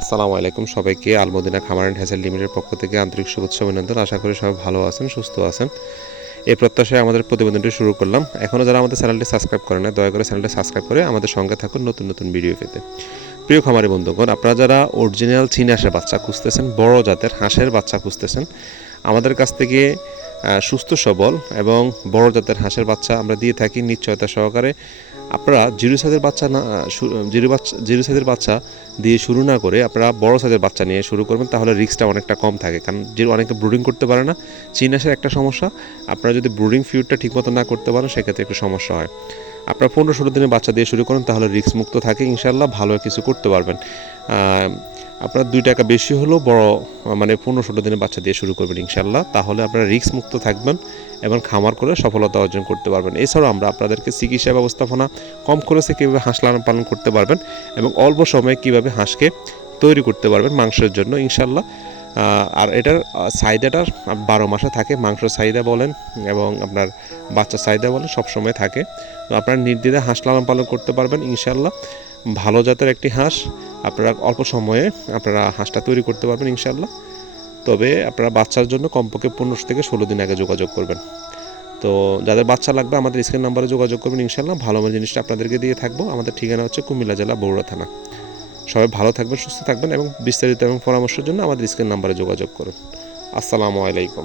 আসসালামু আলাইকুম সবাইকে আলমদিনা খামার অ্যান্ড হ্যাচারি লিমিটেডের পক্ষ থেকে আন্তরিক শুভেচ্ছা অভিনন্দন। আশা করি সবাই ভালো আছেন, সুস্থ আছেন। এই প্রত্যাশায় আমাদের প্রতিবেদনটি শুরু করলাম। এখনও যারা আমাদের চ্যানেলটি সাবস্ক্রাইব করে না, দয়া করে চ্যানেলটি সাবস্ক্রাইব করে আমাদের সঙ্গে থাকুন নতুন নতুন ভিডিও পেতে। প্রিয় খামারি বন্ধুগণ, আপনারা যারা অরিজিনাল চীনা হাঁসের বাচ্চা খুঁজতেছেন, বড় জাতের হাঁসের বাচ্চা খুঁজতেছেন, আমাদের কাছ থেকে সুস্থ সবল এবং বড় জাতের হাঁসের বাচ্চা আমরা দিয়ে থাকি নিশ্চয়তা সহকারে। আপনারা জিরো সাইজের বাচ্চা না জিরো সাইজের বাচ্চা দিয়ে শুরু না করে আপনারা বড় সাইজের বাচ্চা নিয়ে শুরু করবেন, তাহলে রিস্কটা অনেকটা কম থাকে। কারণ অনেকে ব্রুডিং করতে পারে না, চীনা হাঁসের একটা সমস্যা, আপনারা যদি ব্রুডিং ফিডটা ঠিকমতো না করতে পারেন সেক্ষেত্রে একটু সমস্যা হয়। আপনারা 15-16 দিনের বাচ্চা দিয়ে শুরু করেন, তাহলে রিস্ক মুক্ত থাকে, ইনশাল্লাহ ভালো কিছু করতে পারবেন। আপনার 2 টাকা বেশি হলেও বড় 15-16 দিনের বাচ্চা দিয়ে শুরু করবেন ইনশাল্লাহ, তাহলে আপনারা রিস্ক মুক্ত থাকবেন এবং খামার করে সফলতা অর্জন করতে পারবেন। এছাড়াও আমরা আপনাদেরকে চিকিৎসা ব্যবস্থাপনা কম খরচে কীভাবে হাঁস লালন পালন করতে পারবেন এবং অল্প সময়ে কীভাবে হাঁসকে তৈরি করতে পারবেন মাংসের জন্য ইনশাল্লাহ। আর এটার চাহিদাটা 12 মাসে থাকে, মাংসের চাহিদা বলেন এবং আপনার বাচ্চার চাহিদা বলেন সবসময় থাকে। তো আপনারা নির্দ্বিধায় হাঁস লালন পালন করতে পারবেন ইনশাল্লাহ। ভালো জাতের একটি হাঁস আপনারা অল্প সময়ে আপনারা হাঁসটা তৈরি করতে পারবেন ইনশাল্লাহ। তবে আপনারা বাচ্চার জন্য কমপক্ষে 15 থেকে 16 দিন আগে যোগাযোগ করবেন। তো যাদের বাচ্চা লাগবে আমাদের স্ক্রিন নাম্বারে যোগাযোগ করবেন ইনশাল্লাহ। ভালো জিনিসটা আপনাদেরকে দিয়ে থাকবো। আমাদের ঠিকানা হচ্ছে কুমিল্লা জেলা বগুড়া থানা। সবাই ভালো থাকবেন, সুস্থ থাকবেন এবং বিস্তারিত এবং পরামর্শের জন্য আমাদের স্ক্রিন নাম্বারে যোগাযোগ করুন। আসসালামু আলাইকুম।